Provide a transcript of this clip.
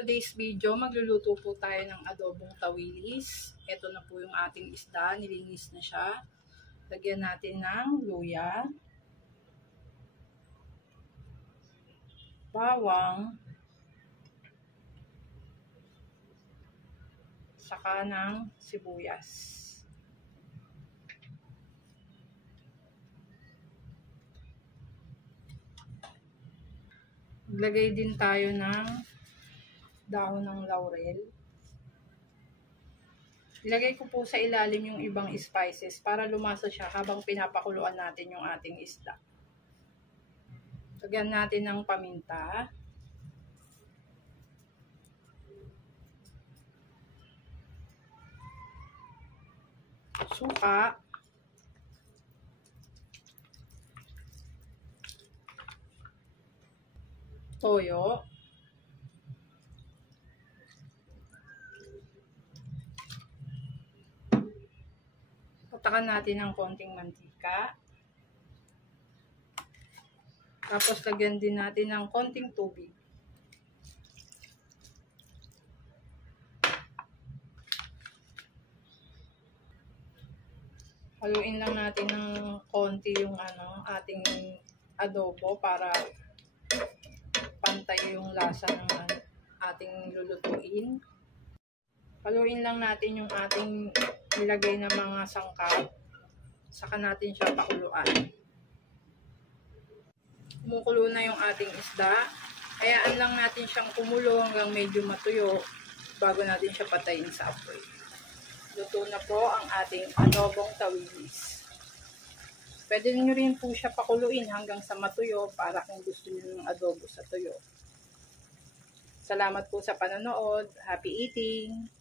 today's video, magluluto po tayo ng adobong tawilis. Ito na po yung ating isda, nilinis na siya. Lagyan natin ng luya, bawang, saka ng sibuyas. Maglagay din tayo ng dahon ng laurel. Ilagay ko po sa ilalim yung ibang spices para lumasa siya habang pinapakuluan natin yung ating isda. Lagyan natin ng paminta. Suka. Toyo. Patakan natin ng konting mantika. Tapos lagyan din natin ng konting tubig. Haluin lang natin ng konti yung ating adobo para pantay yung lasa ng ating lulutuin. Haluin lang natin yung ating nilagay na mga sangkap. Saka natin siya pakuluan. Kumukulo na yung ating isda. Hayaan lang natin siyang kumulo hanggang medyo matuyo bago natin siya patayin sa apoy. Luto na po ang ating adobong tawilis. Pwede nyo rin po siya pakuluin hanggang sa matuyo para kung gusto nyo ng adobo sa tuyo. Salamat po sa panonood. Happy eating!